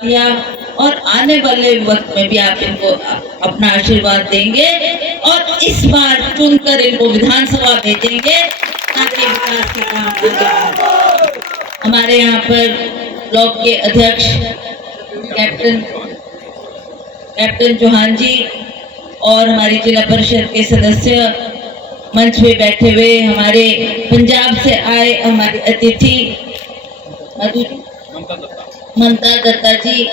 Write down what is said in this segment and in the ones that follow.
किया और आने वाले वक्त में भी आप इनको अपना आशीर्वाद देंगे और इस बार चुनकर इनको विधानसभा भेजेंगे ताकि विकास के काम आगे बढ़ें। हमारे यहाँ पर ब्लॉक के अध्यक्ष कैप्टन चौहान जी और हमारी जिला परिषद के सदस्य मंच पे बैठे हुए, हमारे पंजाब से आए हमारे अतिथि ममता दत्ता जी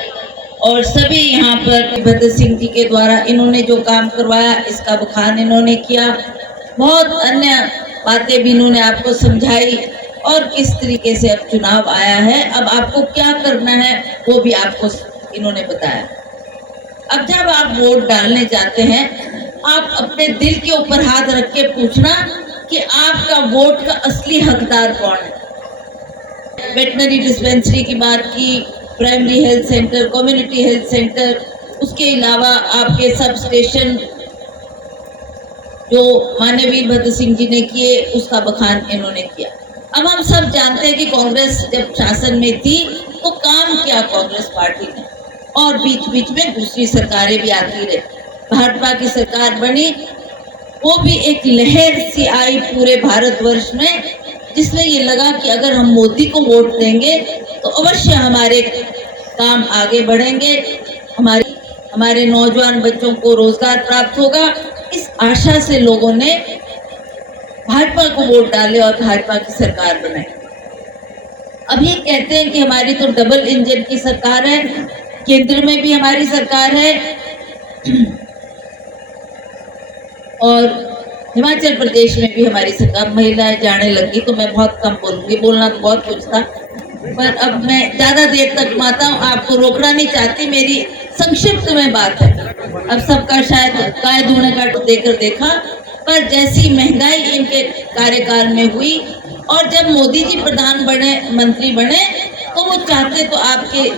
और सभी यहाँ पर भगत सिंह जी के द्वारा इन्होंने जो काम करवाया इसका बखान इन्होंने किया। बहुत अन्य बातें भी इन्होंने आपको समझाई और किस तरीके से अब चुनाव आया है, अब आपको क्या करना है वो भी आपको इन्होंने बताया। अब जब आप वोट डालने जाते हैं, आप अपने दिल के ऊपर हाथ रख के पूछना कि आपका वोट का असली हकदार कौन है। वेटनरी डिस्पेंसरी की बात की, primary health centre, community health centre, उसके अलावा आपके सब स्टेशन जो माननीय वीरभद्र सिंह जी ने किए उसका बखान इन्होंने किया। अब हम सब जानते हैं कि कांग्रेस जब शासन में थी तो काम किया कांग्रेस पार्टी ने और बीच बीच में दूसरी सरकारें भी आती रही। भाजपा की सरकार बनी, वो भी एक लहर सी आई पूरे भारतवर्ष में, जिसमें ये लगा कि अगर हम मोदी को वोट देंगे तो अवश्य हमारे काम आगे बढ़ेंगे, हमारे नौजवान बच्चों को रोजगार प्राप्त होगा। इस आशा से लोगों ने भाजपा को वोट डाले और भाजपा की सरकार बनाई। अब ये कहते हैं कि हमारी तो डबल इंजन की सरकार है, केंद्र में भी हमारी सरकार है और हिमाचल प्रदेश में भी हमारी सरकार। महिलाएं जाने लगी तो मैं बहुत कम बोलूंगी, बोलना तो बहुत कुछ था, पर अब मैं ज्यादा देर तक माता हूँ, आपको रोकना नहीं चाहती। मेरी संक्षिप्त में बात है, अब सबका शायद काय धोने का देकर देखा, पर जैसी महंगाई इनके कार्यकाल में हुई और जब मोदी जी प्रधान बने, मंत्री बने, तो वो चाहते तो आपके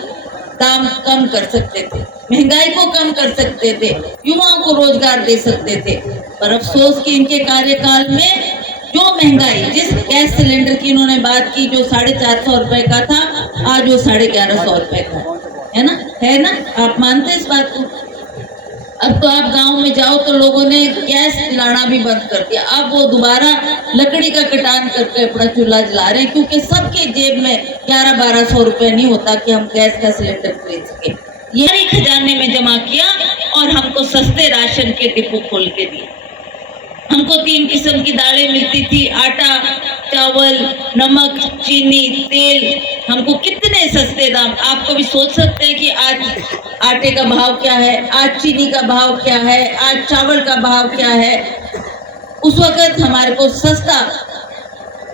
दाम कम कर सकते थे, महंगाई को कम कर सकते थे, युवाओं को रोजगार दे सकते थे। पर अफसोस कि इनके कार्यकाल में जो महंगाई, जिस गैस सिलेंडर की इन्होंने बात की जो 450 रुपए का था, आज वो 1150 रुपए का है ना, आप मानते हैं इस बात को? अब तो आप गांव में जाओ तो लोगों ने गैस जलाना भी बंद कर दिया, अब वो दोबारा लकड़ी का कटान करके अपना चूल्हा जला रहे हैं, क्योंकि सबके जेब में 1100-1200 रुपए नहीं होता कि हम गैस का सिलेंडर खरीद सके। ये खजाने में जमा किया और हमको सस्ते राशन के डिपो खोल के दिए। हमको 3 किस्म की दालें मिलती थी, आटा, चावल, नमक, चीनी, तेल, हमको कितने सस्ते दाम। आपको भी सोच सकते हैं कि आज आटे का भाव क्या है, आज चीनी का भाव क्या है, आज चावल का भाव क्या है। उस वक्त हमारे को सस्ता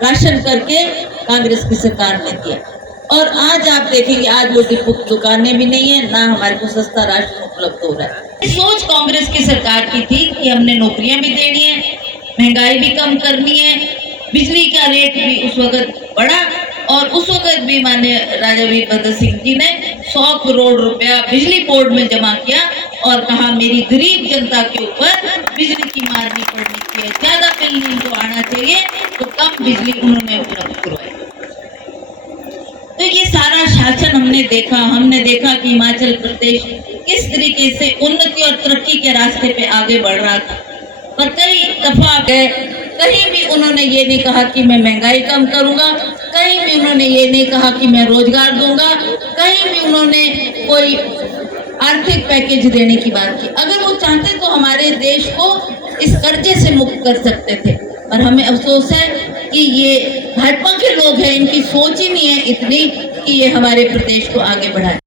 राशन करके कांग्रेस की सरकार ने दिया और आज आप देखेंगे आज वो दुकानें भी नहीं है, ना हमारे को सस्ता राशन उपलब्ध हो रहा है। सोच कांग्रेस की सरकार की थी कि हमने नौकरियां भी देनी है, महंगाई भी कम करनी है, बिजली का रेट भी उस वक्त बढ़ा और उस वक्त भी माननीय राजा वीरभद्र सिंह जी ने 100 करोड़ रुपया बिजली बोर्ड में जमा किया और कहा मेरी गरीब जनता के ऊपर बिजली की मार नहीं पड़नी चाहिए, ज्यादा बिल नहीं तो आना चाहिए, तो कम बिजली उन्होंने उपलब्ध करवाई। तो ये सारा शासन हमने देखा कि हिमाचल प्रदेश किस तरीके से उन्नति और तरक्की के रास्ते पे आगे बढ़ रहा था। पर कई दफा कहीं भी उन्होंने ये नहीं कहा कि मैं महंगाई कम करूंगा, कहीं भी उन्होंने ये नहीं कहा कि मैं रोजगार दूंगा, कहीं भी उन्होंने कोई आर्थिक पैकेज देने की बात की। अगर वो चाहते तो हमारे देश को इस कर्जे से मुक्त कर सकते थे, पर हमें अफसोस है कि ये भाजपा के लोग हैं, इनकी सोच ही नहीं है इतनी कि ये हमारे प्रदेश को आगे बढ़ाए।